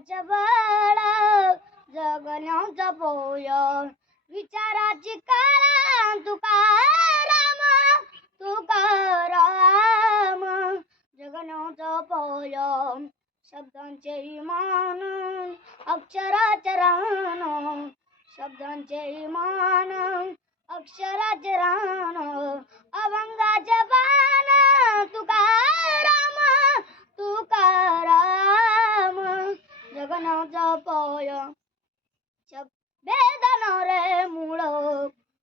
ज्ञानाच्या बळा जगण्याचा पोय विचाराची काळा तुकाराम तुकाराम जगण्याचा पोय शब्दांचे इमान अक्षराचे रान शब्दांचे इमान अक्षराचे रान अभंगाचे बाण तुकाराम तुकाराम जगण्याचा पोय वेदना रे मूळ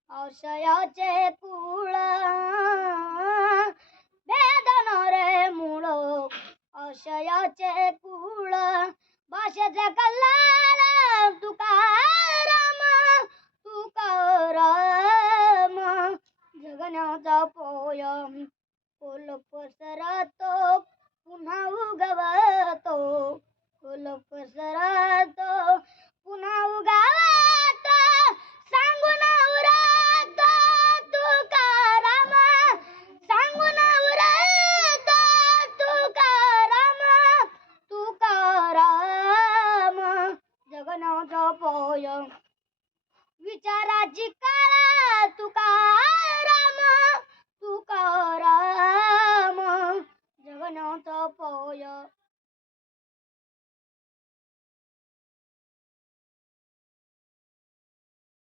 आशयाचे कुळ वेदना रे मूळ आशयाचे कुळ भाषेचे कल्लाळ तुकाराम तुकाराम जगण्याचा पोय फुल पसरतो पुन्हा उगवतो फुल पसरतो